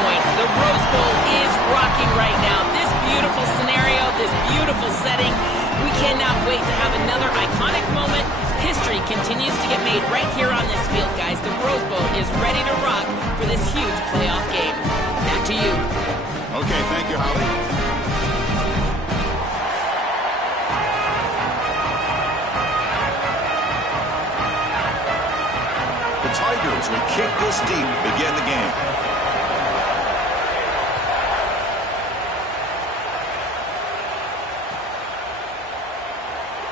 points. The Rose Bowl is rocking right now. This beautiful scenario, this beautiful setting. We cannot wait to have another iconic moment. History continues to get made right here on this field, guys. The Rose Bowl is ready to rock for this huge playoff game. Back to you. Okay, thank you, Holly. The Tigers will kick this deep to begin the game.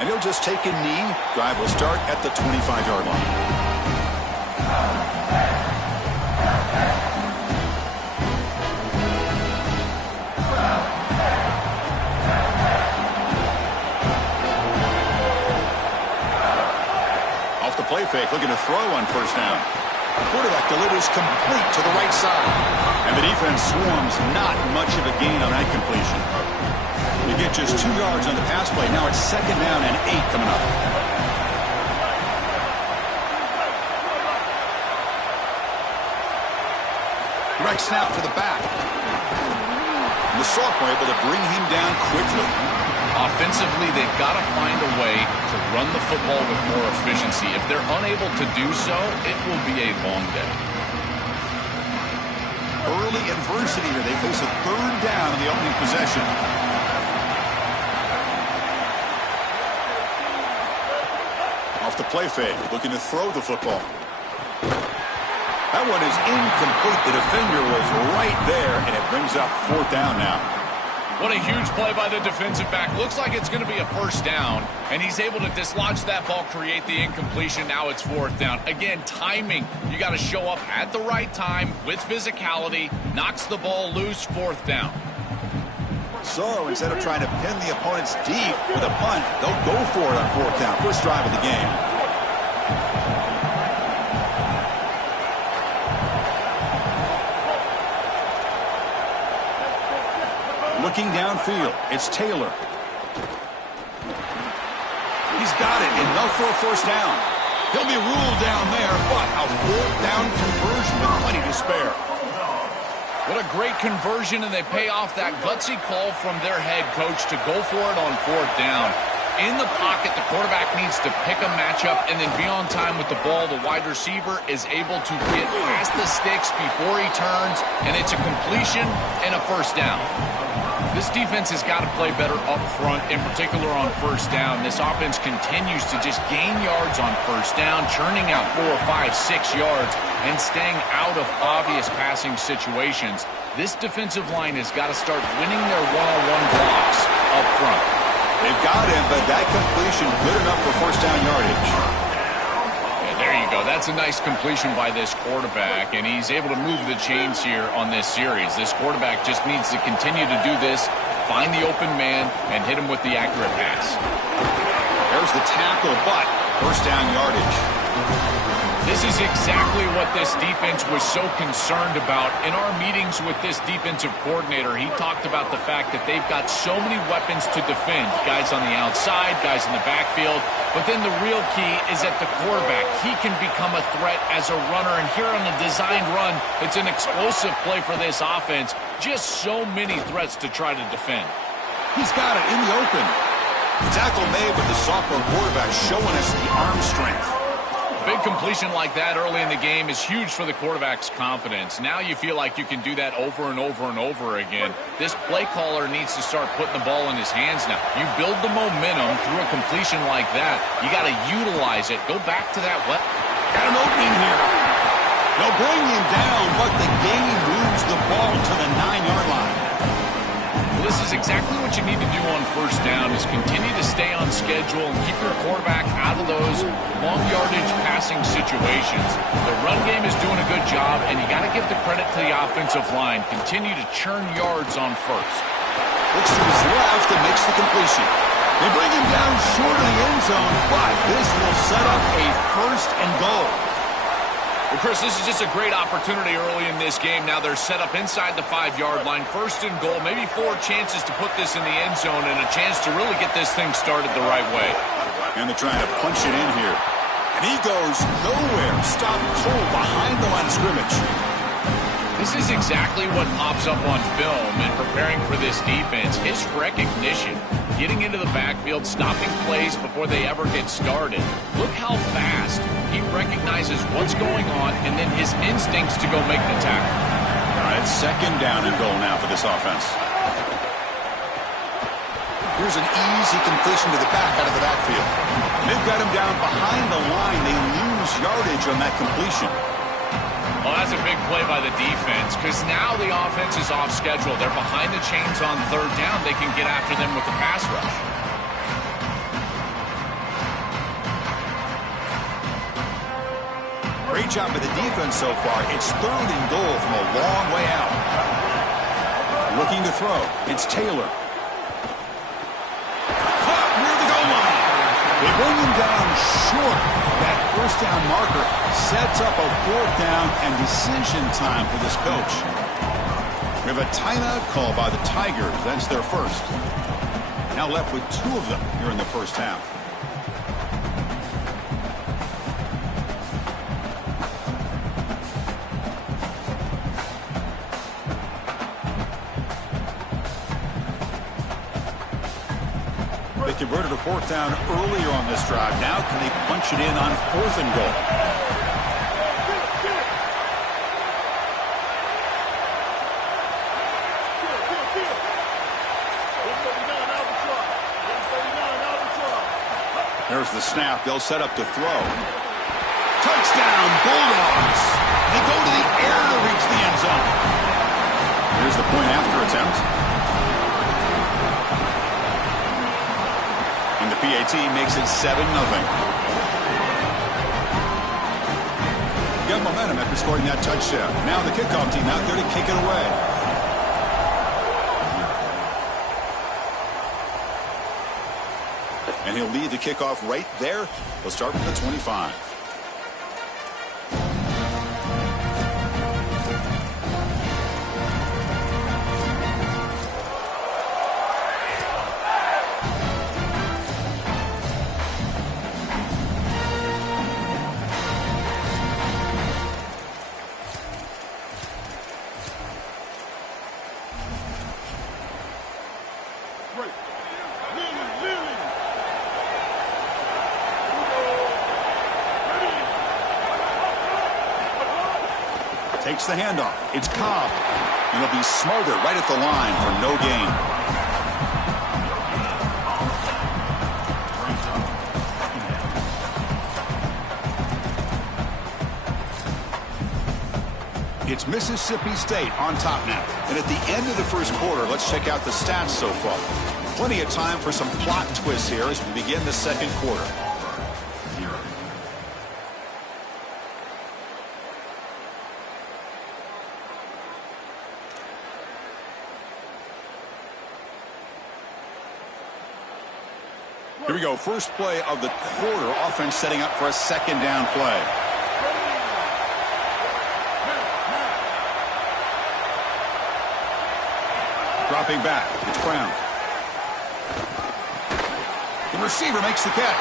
And he'll just take a knee. Drive will start at the 25-yard line. Off the play fake, looking to throw on first down. The quarterback delivers complete to the right side. And the defense swarms, not much of a gain on that completion. You get just 2 yards on the pass play. Now it's 2nd down and 8 coming up. Direct snap to the back. And the sophomore able to bring him down quickly. Offensively, they've got to find a way to run the football with more efficiency. If they're unable to do so, it will be a long day. Early adversity here. They face a 3rd down on the opening possession. Off the play fake, looking to throw the football. That one is incomplete. The defender was right there, and it brings up 4th down now. What a huge play by the defensive back. Looks like it's going to be a first down, and he's able to dislodge that ball, create the incompletion. Now it's 4th down. Again, timing. You got to show up at the right time with physicality. Knocks the ball loose, 4th down. So instead of trying to pin the opponents deep with a punt, they'll go for it on 4th down. First drive of the game. Looking downfield, it's Taylor. He's got it, enough for a first down. He'll be ruled down there, but a 4th down conversion with plenty to spare. What a great conversion, and they pay off that gutsy call from their head coach to go for it on 4th down. In the pocket, the quarterback needs to pick a matchup and then be on time with the ball. The wide receiver is able to get past the sticks before he turns, and it's a completion and a first down. This defense has got to play better up front, in particular on first down. This offense continues to just gain yards on first down, churning out 4, 5, 6 yards, and staying out of obvious passing situations. This defensive line has got to start winning their one-on-one blocks up front. They've got him, but that completion good enough for first down yardage. Yeah, there you go. That's a nice completion by this quarterback, and he's able to move the chains here on this series. This quarterback just needs to continue to do this, find the open man, and hit him with the accurate pass. There's the tackle, but first down yardage. This is exactly what this defense was so concerned about. In our meetings with this defensive coordinator, he talked about the fact that they've got so many weapons to defend. Guys on the outside, guys in the backfield. But then the real key is at the quarterback. He can become a threat as a runner. And here on the designed run, it's an explosive play for this offense. Just so many threats to try to defend. He's got it in the open. The tackle made, but the sophomore quarterback showing us the arm strength. Big completion like that early in the game is huge for the quarterback's confidence. Now you feel like you can do that over and over and over again. This play caller needs to start putting the ball in his hands now. You build the momentum through a completion like that. You got to utilize it. Go back to that. Got an opening here. They'll bring him down, but the game moves the ball to the 9-yard line. Well, this is exactly what you need to do on first down is continue to stay on schedule and keep your quarterback out of those long yardage passing situations. The run game is doing a good job, and you got to give the credit to the offensive line. Continue to churn yards on first. Looks to his left and makes the completion. They bring him down short of the end zone, but this will set up a first and goal. Well, Chris, this is just a great opportunity early in this game. Now they're set up inside the 5-yard line. First and goal, maybe 4 chances to put this in the end zone and a chance to really get this thing started the right way. And they're trying to punch it in here. And he goes nowhere. Stopped cold behind the line of scrimmage. This is exactly what pops up on film in preparing for this defense. His recognition, getting into the backfield, stopping plays before they ever get started. Look how fast he recognizes what's going on and then his instincts to go make the tackle. All right, second down and goal now for this offense. Here's an easy completion to the back out of the backfield. They've got him down behind the line. They lose yardage on that completion. Well, that's a big play by the defense because now the offense is off schedule. They're behind the chains on third down. They can get after them with the pass rush. Great job by the defense so far. It's third and goal from a long way out. Looking to throw. It's Taylor. Caught near the goal line. They bring him down short. That first down marker sets up a fourth down and decision time for this coach. We have a timeout call by the Tigers. That's their first. Now left with two of them here in the first half. They converted a fourth down earlier on this drive. Now can they punch it in on fourth and goal? There's the snap. They'll set up to throw. Touchdown, Bulldogs. They go to the air to reach the end zone. Here's the point after attempt. And the PAT makes it 7-0. Got momentum after scoring that touchdown. Now the kickoff team out there to kick it away. And he'll lead the kickoff right there. He'll start from the 25. Takes the handoff. It's Cobb. And he'll be smothered right at the line for no gain. It's Mississippi State on top now. And at the end of the first quarter, let's check out the stats so far. Plenty of time for some plot twists here as we begin the second quarter. Here we go. First play of the quarter. Offense setting up for a second down play. Dropping back. It's Brown. The receiver makes the catch.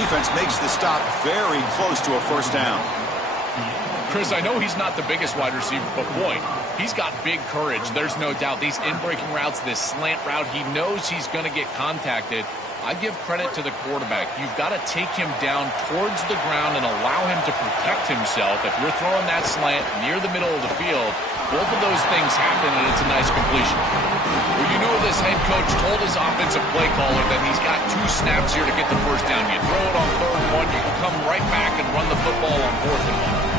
Defense makes the stop very close to a first down. Chris, I know he's not the biggest wide receiver, but boy, he's got big courage. There's no doubt. These in-breaking routes, this slant route, he knows he's going to get contacted. I give credit to the quarterback. You've got to take him down towards the ground and allow him to protect himself. If you're throwing that slant near the middle of the field, both of those things happen, and it's a nice completion. Well, you know this head coach told his offensive play caller that he's got 2 snaps here to get the first down. You throw it on 3rd and 1, you can come right back and run the football on 4th and 1.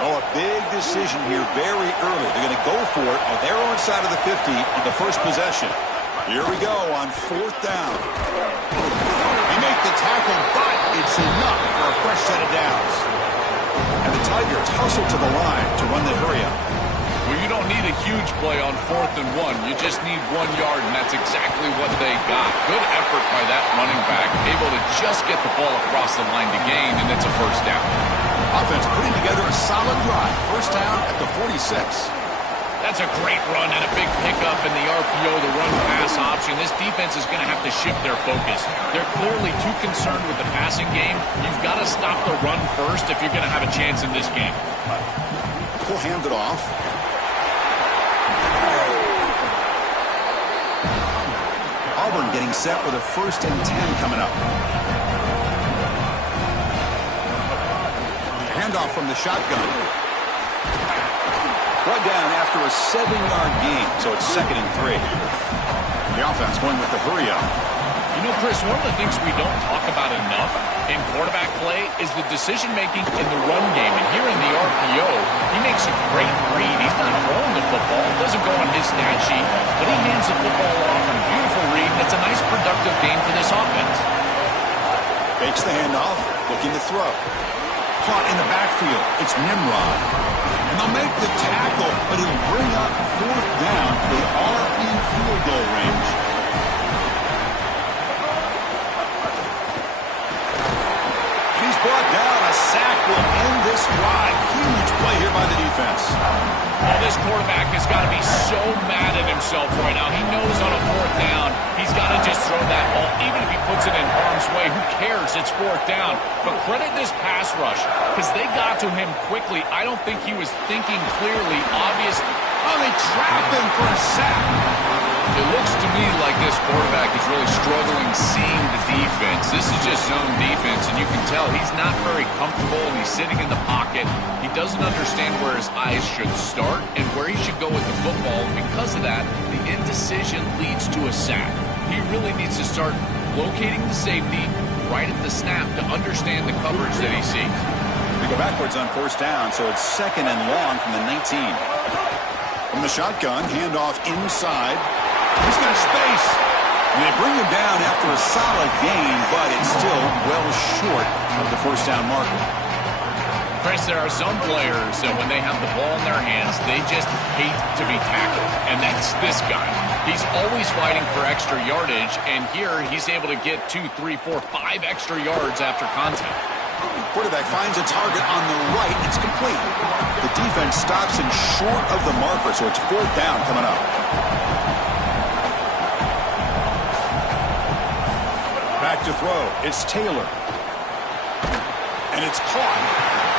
Oh, a big decision here very early. They're going to go for it on their own side of the 50 on the first possession. Here we go on 4th down. They make the tackle, but it's enough for a fresh set of downs. And the Tigers hustle to the line to run the hurry-up. Well, you don't need a huge play on 4th and 1. You just need 1 yard, and that's exactly what they got. Good effort by that running back, able to just get the ball across the line to gain, and it's a first down. Offense putting together a solid drive. First down at the 46. That's a great run and a big pickup in the RPO, the run-pass option. This defense is going to have to shift their focus. They're clearly too concerned with the passing game. You've got to stop the run first if you're going to have a chance in this game. We'll hand it off. Auburn getting set with a 1st and 10 coming up. Handoff from the shotgun. Brought down after a 7-yard gain, so it's 2nd and 3. The offense going with the hurry up. You know, Chris, one of the things we don't talk about enough in quarterback play is the decision-making in the run game. And here in the RPO, he makes a great read. He's not throwing the football. It doesn't go on his stat sheet, but he hands the football off in a beautiful read. That's a nice, productive game for this offense. Fakes the handoff, looking to throw. Caught in the backfield. It's Nimrod. And they'll make the tackle, but he'll bring up 4th down. They are in field goal range. He's brought down. A sack will end this drive. Huge play here by the defense. Well, this quarterback has got to be so mad at himself right now. He knows on a 4th down, he's got to just throw that ball. Even if he puts it in harm's way, who cares? It's 4th down. But credit this pass rush, because they got to him quickly. I don't think he was thinking clearly. Obviously, they trap him for a sack. It looks to me like this quarterback is really struggling seeing the defense. This is just zone defense, and you can tell he's not very comfortable, and he's sitting in the pocket. He doesn't understand where his eyes should start and where he should go with the football. Because of that, the indecision leads to a sack. He really needs to start locating the safety right at the snap to understand the coverage that he sees. We go backwards on 1st down, so it's 2nd and long from the 19. From the shotgun, handoff inside. He's got space. And they bring him down after a solid gain, but it's still well short of the 1st down marker. Chris, there are some players that when they have the ball in their hands, they just hate to be tackled. And that's this guy. He's always fighting for extra yardage, and here he's able to get 2, 3, 4, 5 extra yards after contact. Quarterback finds a target on the right. It's complete. The defense stops him short of the marker, so it's 4th down coming up. Back to throw. It's Taylor. And it's caught.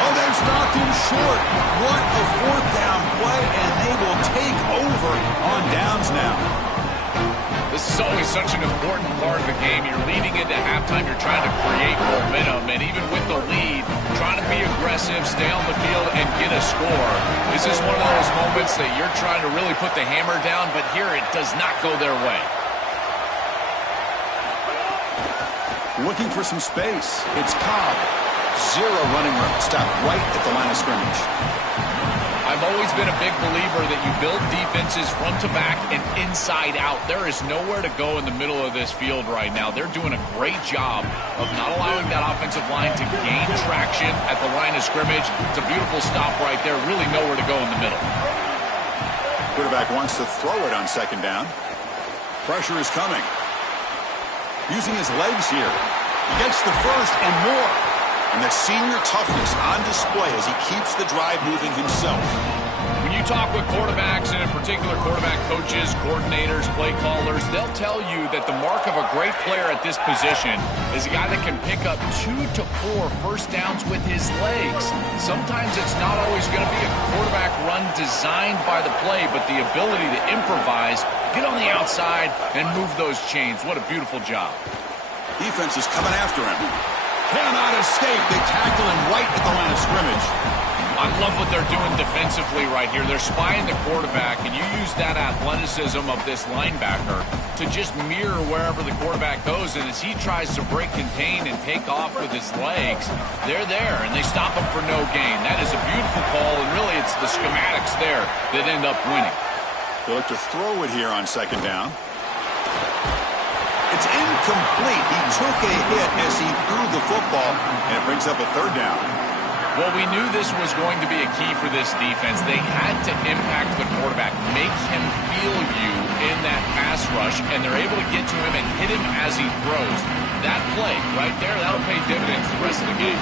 Oh, they've stopped him short. What a 4th down play, and they will take over on downs now. This is always such an important part of the game. You're leading into halftime. You're trying to create momentum. And even with the lead, trying to be aggressive, stay on the field, and get a score. This is one of those moments that you're trying to really put the hammer down, but here it does not go their way. Looking for some space. It's Cobb. 0 running room. Stopped right at the line of scrimmage. I've always been a big believer that you build defenses front to back and inside out. There is nowhere to go in the middle of this field right now. They're doing a great job of not allowing that offensive line to gain traction at the line of scrimmage. It's a beautiful stop right there. Really nowhere to go in the middle. Quarterback wants to throw it on 2nd down. Pressure is coming. Using his legs here. He gets the first and more. And that senior toughness on display as he keeps the drive moving himself. When you talk with quarterbacks, and in particular quarterback coaches, coordinators, play callers, they'll tell you that the mark of a great player at this position is a guy that can pick up 2 to 4 first downs with his legs. Sometimes it's not always going to be a quarterback run designed by the play, but the ability to improvise, get on the outside, and move those chains. What a beautiful job. Defense is coming after him. Cannot escape. They tackle him right at the line of scrimmage. I love what they're doing defensively right here. They're spying the quarterback, and you use that athleticism of this linebacker to just mirror wherever the quarterback goes. And as he tries to break contain and take off with his legs, they're there, and they stop him for no gain. That is a beautiful call, and really it's the schematics there that end up winning. They look to throw it here on 2nd down. It's incomplete. He took a hit as he threw the football, and it brings up a 3rd down. Well, we knew this was going to be a key for this defense. They had to impact the quarterback, make him feel you in that pass rush, and they're able to get to him and hit him as he throws. That play right there, that'll pay dividends the rest of the game.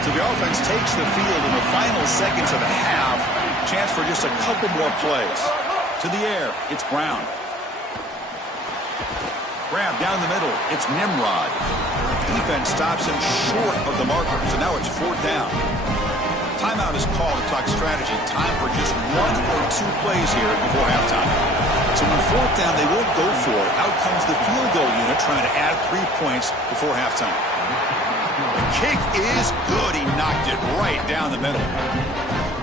So the offense takes the field in the final seconds of the half. Chance for just a couple more plays. To the air, it's Brown. Grab down the middle, it's Nimrod. Defense stops him short of the markers, and now it's 4th down. Timeout is called to talk strategy. Time for just 1 or 2 plays here before halftime. So when 4th down, they won't go for it. Out comes the field goal unit trying to add 3 points before halftime. The kick is good. He knocked it right down the middle.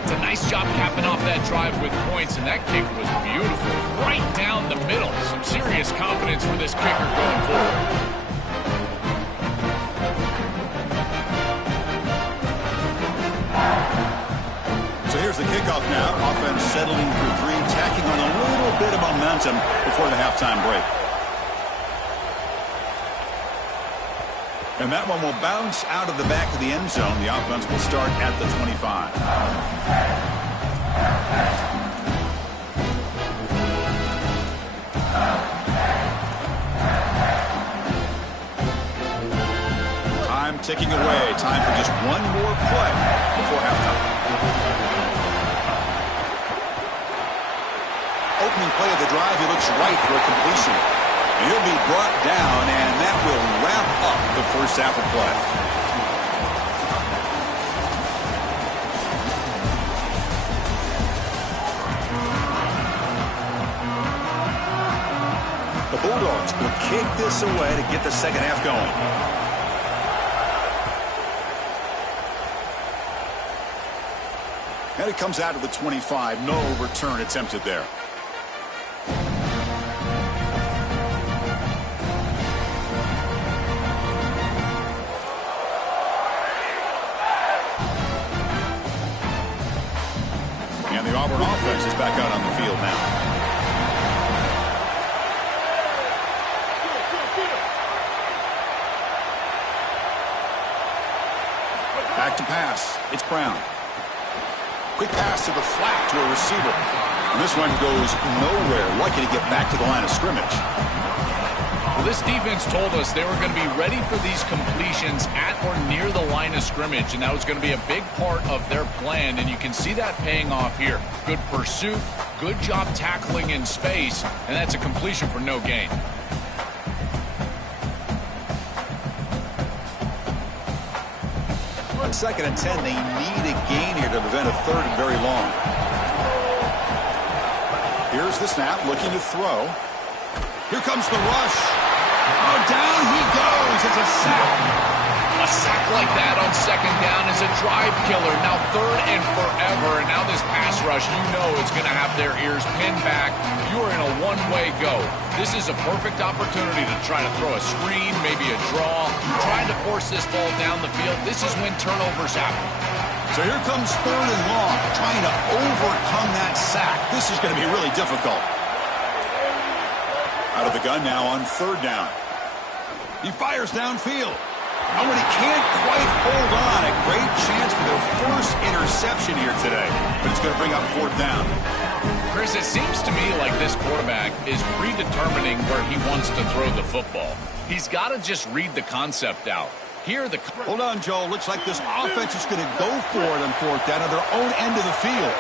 It's a nice job capping off that drive with points, and that kick was beautiful. Right down the middle. Some serious confidence for this kicker going forward. So here's the kickoff now. Offense settling for 3, tacking on a little bit of momentum before the halftime break. And that one will bounce out of the back of the end zone. The offense will start at the 25. Time ticking away. Time for just 1 more play before halftime. Opening play of the drive, he looks right for a completion. He'll be brought down, and that will wrap up the first half of play. The Bulldogs will kick this away to get the second half going. And it comes out of the 25. No return attempted there. And the Auburn offense is back out on the field now. Back to pass. It's Brown. Quick pass to the flat to a receiver. And this one goes nowhere. Lucky to get back to the line of scrimmage. Well, this defense told us they were going to be ready for these completions at or near the line of scrimmage, and that was going to be a big part of their plan, and you can see that paying off here. Good pursuit, good job tackling in space, and that's a completion for no gain. On 2nd and 10, they need a gain here to prevent a 3rd and very long. Here's the snap, looking to throw. Here comes the rush. Oh, down he goes. It's a sack. A sack like that on 2nd down is a drive killer. Now 3rd and forever, and now this pass rush, you know, is going to have their ears pinned back. You are in a one-way go. This is a perfect opportunity to try to throw a screen, maybe a draw, trying to force this ball down the field. This is when turnovers happen. So here comes 3rd and long, trying to overcome that sack. This is going to be really difficult. Out of the gun now on 3rd down. He fires downfield. Oh, and he can't quite hold on. A great chance for their first interception here today. But it's going to bring up 4th down. Chris, it seems to me like this quarterback is predetermining where he wants to throw the football. He's got to just read the concept out. Here, Hold on, Joel. Looks like this offense is going to go for it on 4th down at their own end of the field.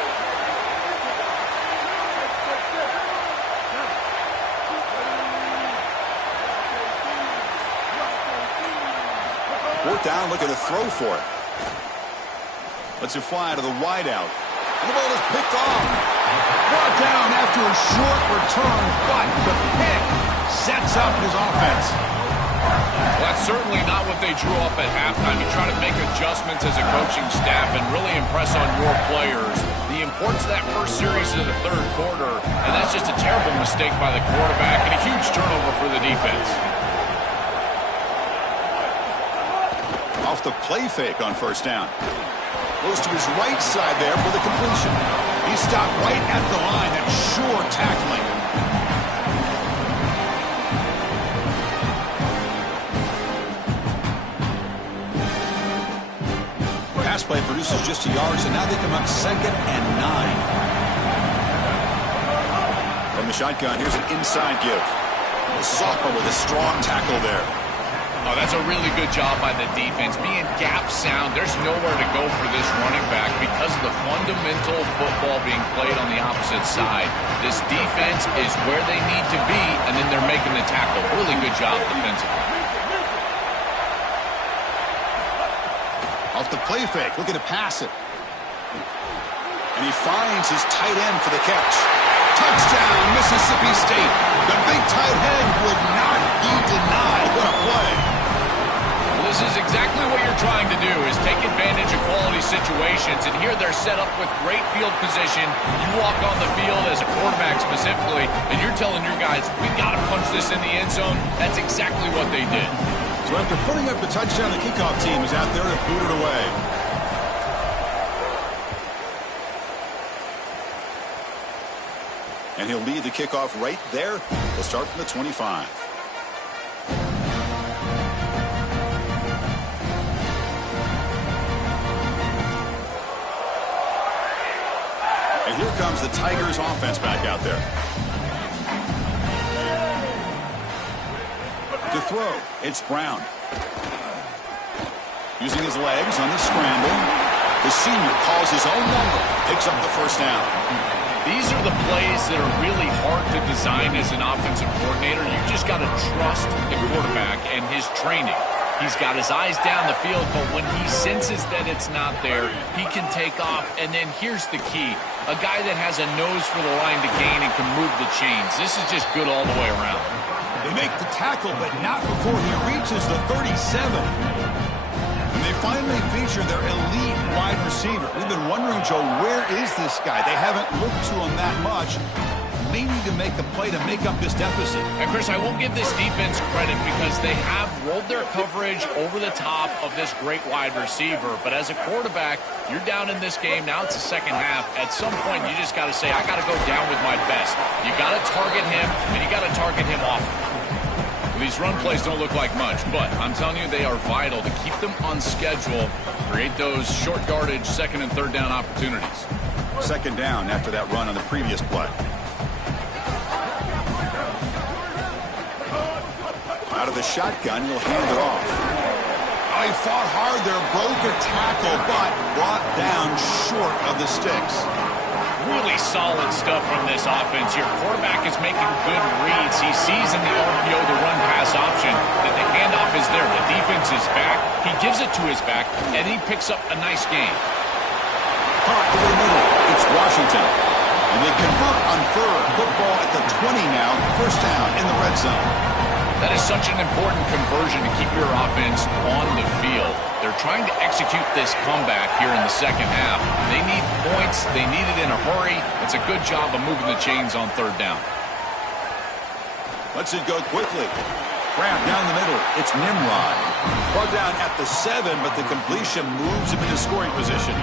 4th down, looking to throw for it. Lets it fly to the wideout. And the ball is picked off. Brought down after a short return, but the pick sets up his offense. Well, that's certainly not what they drew up at halftime. You try to make adjustments as a coaching staff and really impress on your players. The importance of that first series of the 3rd quarter, and that's just a terrible mistake by the quarterback and a huge turnover for the defense. Off the play fake on 1st down. Goes to his right side there for the completion. He stopped right at the line. That's sure tackling. Pass play produces just a yard, so now they come up 2nd and 9. From the shotgun, here's an inside give. The sophomore with a strong tackle there. Oh, that's a really good job by the defense. Being gap sound, there's nowhere to go for this running back because of the fundamental football being played on the opposite side. This defense is where they need to be, and then they're making the tackle. Really good job defensively. Off the play fake, looking to pass it. And he finds his tight end for the catch. Touchdown, Mississippi State. The big tight end would not be denied. What a play. Well, this is exactly what you're trying to do, is take advantage of quality situations. And here they're set up with great field position. You walk on the field as a quarterback specifically, and you're telling your guys, we've got to punch this in the end zone. That's exactly what they did. So after putting up the touchdown, the kickoff team is out there to boot it away. And he'll lead the kickoff right there. He'll start from the 25. And here comes the Tigers offense back out there. To throw, it's Brown. Using his legs on the scramble. The senior calls his own number. Picks up the first down. These are the plays that are really hard to design as an offensive coordinator. You just got to trust the quarterback and his training. He's got his eyes down the field, but when he senses that it's not there, he can take off. And then here's the key. A guy that has a nose for the line to gain and can move the chains. This is just good all the way around. They make the tackle, but not before he reaches the 37. And they finally feature their elite wide receiver. We've been wondering, Joe, where is this guy? They haven't looked to him that much. They need to make the play to make up this deficit. And, Chris, I won't give this defense credit because they have rolled their coverage over the top of this great wide receiver. But as a quarterback, you're down in this game. Now it's the second half. At some point, you just got to say, I got to go down with my best. You got to target him, and you got to target him often. These run plays don't look like much, but I'm telling you they are vital to keep them on schedule, create those short yardage second and third down opportunities. Second down after that run on the previous play. Out of the shotgun, he'll hand it off. Oh, he fought hard there, broke a tackle, but brought down short of the sticks. Really solid stuff from this offense. Your quarterback is making good reads. He sees in the RPO the run-pass option that the handoff is there. The defense is back. He gives it to his back, and he picks up a nice gain. Caught over the middle. It's Washington. And they convert on third. Football at the 20 now. First down in the red zone. That is such an important conversion to keep your offense on the field. They're trying to execute this comeback here in the second half. They need points. They need it in a hurry. It's a good job of moving the chains on third down. Lets it go quickly. Grab down the middle. It's Nimrod. Brought down at the 7, but the completion moves him into scoring position.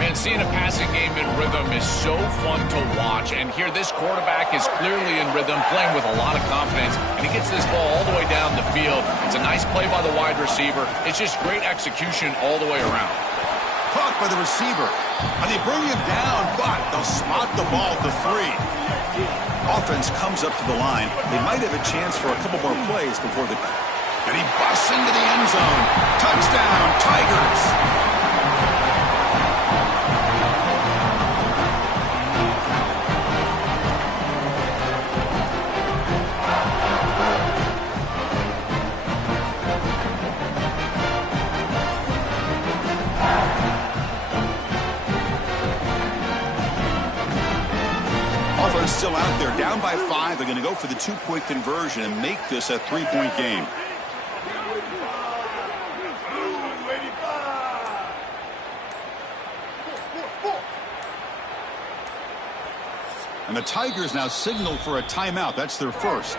Man, seeing a passing game in rhythm is so fun to watch. And here, this quarterback is clearly in rhythm, playing with a lot of confidence. And he gets this ball all the way down the field. It's a nice play by the wide receiver. It's just great execution all the way around. Caught by the receiver. And they bring him down, but they'll spot the ball to 3. Offense comes up to the line. They might have a chance for a couple more plays before the... And he busts into the end zone. Touchdown, Tigers! Still out there, down by 5. They're going to go for the 2-point conversion and make this a 3-point game. And the Tigers now signal for a timeout. That's their first.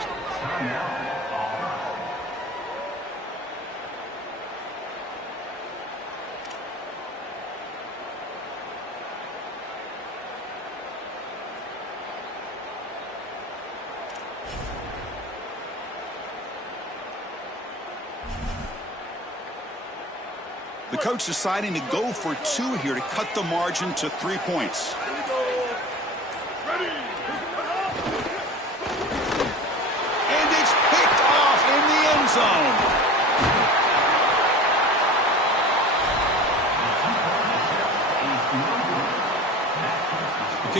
The coach deciding to go for 2 here to cut the margin to 3 points. And it's picked off in the end zone.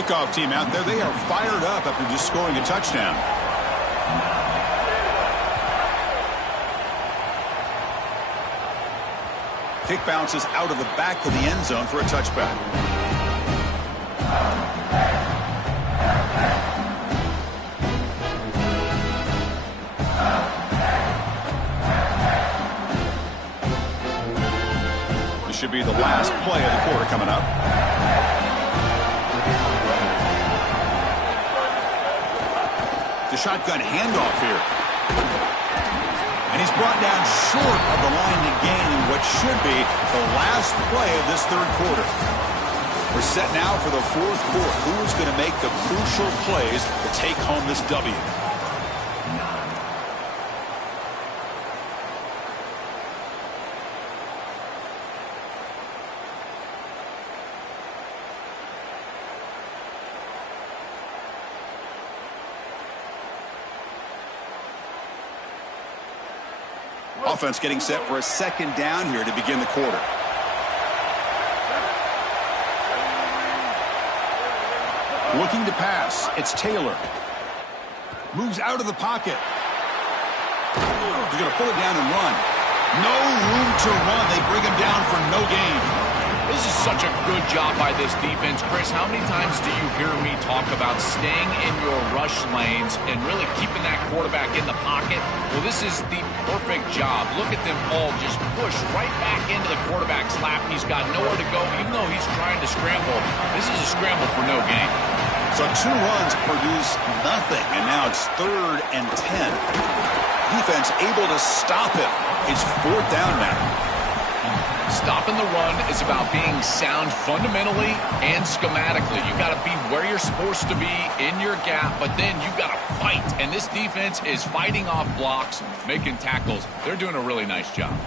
kickoff team out there, they are fired up after just scoring a touchdown. Kick bounces out of the back of the end zone for a touchback. This should be the last play of the quarter coming up. The shotgun handoff here. And he's brought down short of the line to gain what should be the last play of this third quarter. We're set now for the fourth quarter. Who is going to make the crucial plays to take home this W? Offense getting set for a second down here to begin the quarter. Looking to pass. It's Taylor. Moves out of the pocket. They're going to pull it down and run. No room to run. They bring him down for no gain. This is such a good job by this defense. Chris, how many times do you hear me talk about staying in your rush lanes and really keeping that quarterback in the pocket? Well, this is the perfect job. Look at them all just push right back into the quarterback's lap. He's got nowhere to go, even though he's trying to scramble. This is a scramble for no gain. So 2 runs produce nothing, and now it's 3rd and 10. Defense able to stop him. It's 4th down now. Stopping the run is about being sound fundamentally and schematically. You got to be where you're supposed to be in your gap, but then you got to fight. And this defense is fighting off blocks, making tackles. They're doing a really nice job.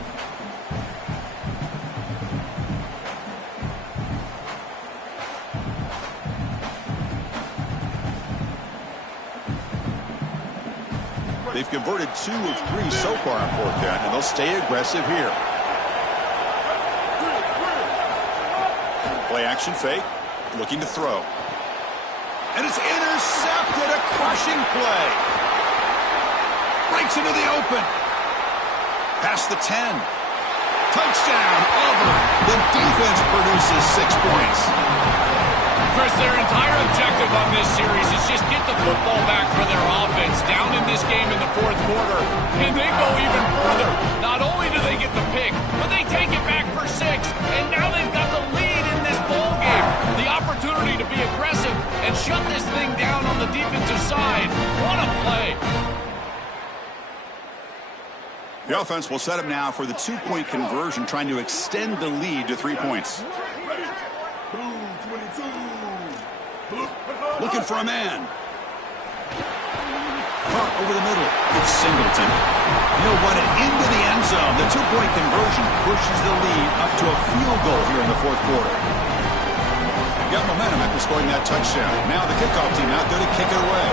They've converted 2 of 3 so far on 4th down, and they'll stay aggressive here. Play action fake, looking to throw. And it's intercepted, a crushing play. Breaks into the open. Past the 10. Touchdown, Auburn. The defense produces 6 points. Chris, their entire objective on this series is just get the football back for their offense. Down in this game in the 4th quarter. And they go even further. Not only do they get the pick, but they take it back for 6. And now they've got the lead in this ball game. The opportunity to be aggressive and shut this thing down on the defensive side. What a play. The offense will set up now for the 2-point conversion, trying to extend the lead to 3 points. Looking for a man. Caught over the middle. It's Singleton. He'll run it into the end zone. The 2-point conversion pushes the lead up to a field goal here in the 4th quarter. Got momentum after scoring that touchdown. Now the kickoff team out there to kick it away.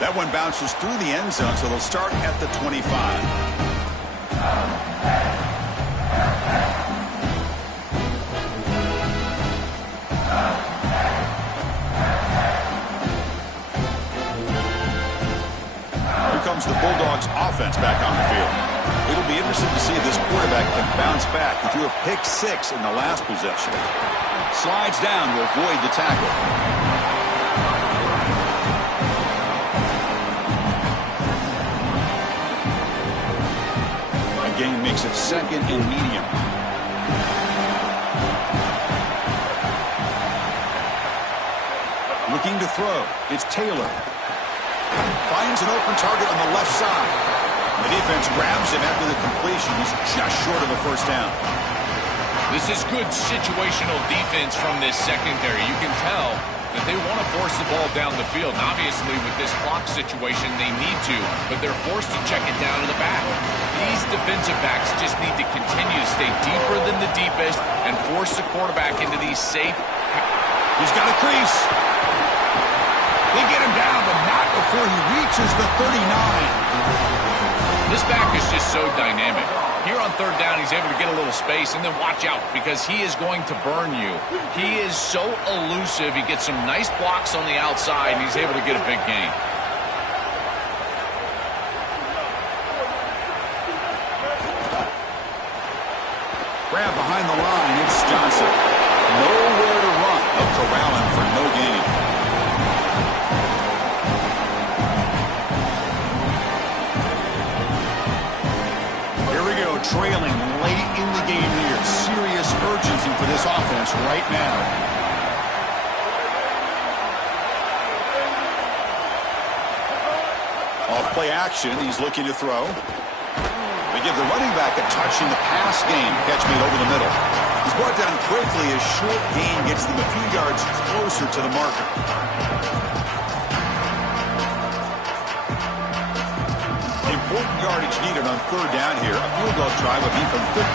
That one bounces through the end zone, so they'll start at the 25. Here comes the Bulldogs offense back on the field. It'll be interesting to see if this quarterback can bounce back. He threw a pick 6 in the last possession. Slides down to avoid the tackle. Gain makes it 2nd and medium. Looking to throw. It's Taylor. Finds an open target on the left side. The defense grabs him after the completion. He's just short of a 1st down. This is good situational defense from this secondary. You can tell that they want to force the ball down the field. And obviously, with this clock situation, they need to, but they're forced to check it down to the back. These defensive backs just need to continue to stay deeper than the deepest and force the quarterback into these safe. He's got a crease. They get him down, but not before he reaches the 39. This back is just so dynamic. Here on third down, he's able to get a little space, and then watch out because he is going to burn you. He is so elusive. He gets some nice blocks on the outside, and he's able to get a big gain. Grab behind the line. It's Johnson. Nowhere to run. They'll corral him for no gain. Trailing late in the game here. Serious urgency for this offense right now. Off play action. He's looking to throw. They give the running back a touch in the pass game. Catch made over the middle. He's brought down quickly. A short gain gets them a few yards closer to the marker. Important yardage needed on third down here. A field goal try would be from 52.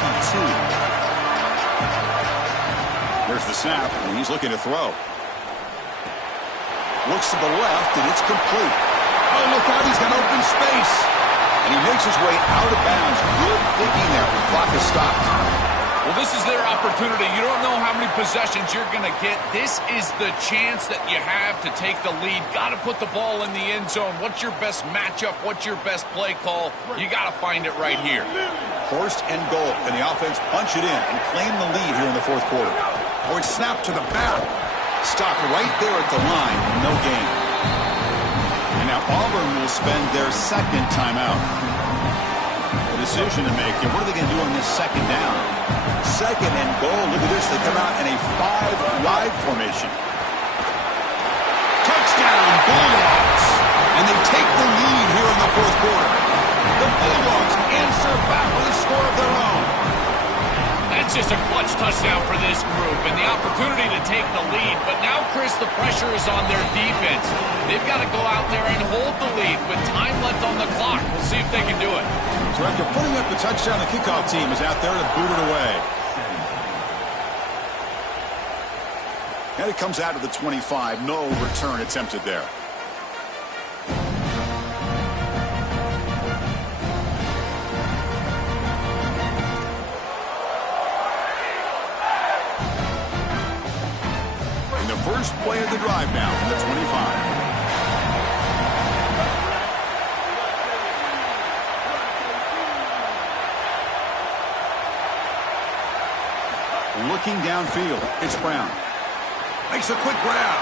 There's the snap, and he's looking to throw. Looks to the left, and it's complete. Oh, look out, he's got open space. And he makes his way out of bounds. Good thinking there. The clock is stopped. Well, this is their opportunity. You don't know how many possessions you're going to get. This is the chance that you have to take the lead. Got to put the ball in the end zone. What's your best matchup? What's your best play call? You got to find it right here. First and goal. Can the offense punch it in and claim the lead here in the fourth quarter? Or it's snapped to the back. Stopped right there at the line. No gain. And now Auburn will spend their second timeout. A decision to make. And what are they going to do on this second down? Second and goal. Look at this. They come out in a 5-wide formation. Touchdown, Bulldogs. And they take the lead here in the fourth quarter. The Bulldogs answer back with a score of their own. That's just a clutch touchdown for this group and the opportunity to take the lead. But now, Chris, the pressure is on their defense. They've got to go out there and hold the lead with time left on the clock. We'll see if they can do it. So after putting up the touchdown, the kickoff team is out there to boot it away. And it comes out of the 25. No return attempted there. In the first play of the drive now from the 25. Looking downfield, it's Brown. Makes a quick grab.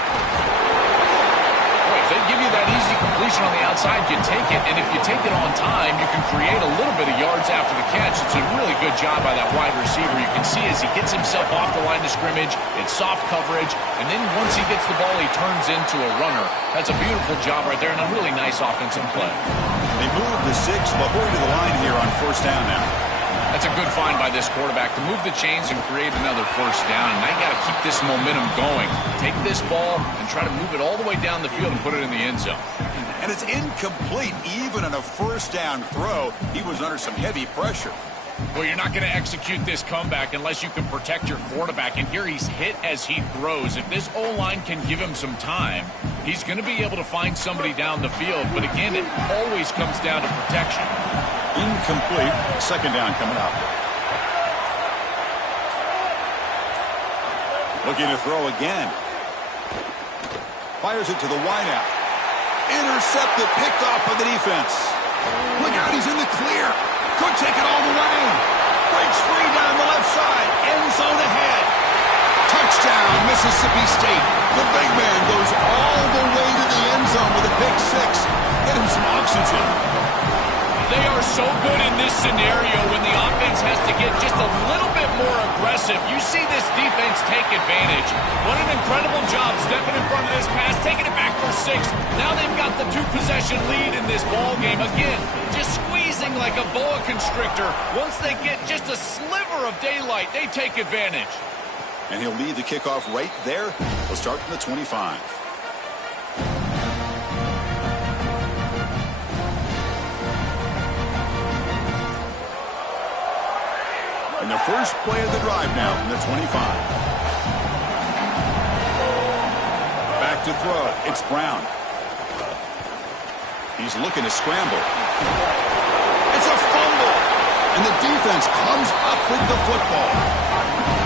Boy, if they give you that easy completion on the outside, you take it. And if you take it on time, you can create a little bit of yards after the catch. It's a really good job by that wide receiver. You can see as he gets himself off the line of scrimmage, it's soft coverage. And then once he gets the ball, he turns into a runner. That's a beautiful job right there and a really nice offensive play. They move the 6, but hurry to the line here on first down now. That's a good find by this quarterback to move the chains and create another first down. And now you got to keep this momentum going. Take this ball and try to move it all the way down the field and put it in the end zone. And it's incomplete. Even on a first down throw, he was under some heavy pressure. Well, you're not going to execute this comeback unless you can protect your quarterback. And here he's hit as he throws. If this O-line can give him some time, he's going to be able to find somebody down the field. But again, it always comes down to protection. Incomplete. Second down coming up. Looking to throw again. Fires it to the wideout. Intercepted, picked off by the defense. Look out, he's in the clear. Could take it all the way. Breaks free down the left side. End zone ahead. Touchdown, Mississippi State. The big man goes all the way to the end zone with a pick 6. Get him some oxygen. They are so good in this scenario when the offense has to get just a little bit more aggressive. You see this defense take advantage. What an incredible job stepping in front of this pass, taking it back for 6. Now they've got the 2-possession lead in this ball game. Again, just squeezing like a boa constrictor. Once they get just a sliver of daylight, they take advantage. And he'll lead the kickoff right there. We'll start from the 25. In the first play of the drive now from the 25. Back to throw. It's Brown. He's looking to scramble. It's a fumble. And the defense comes up with the football.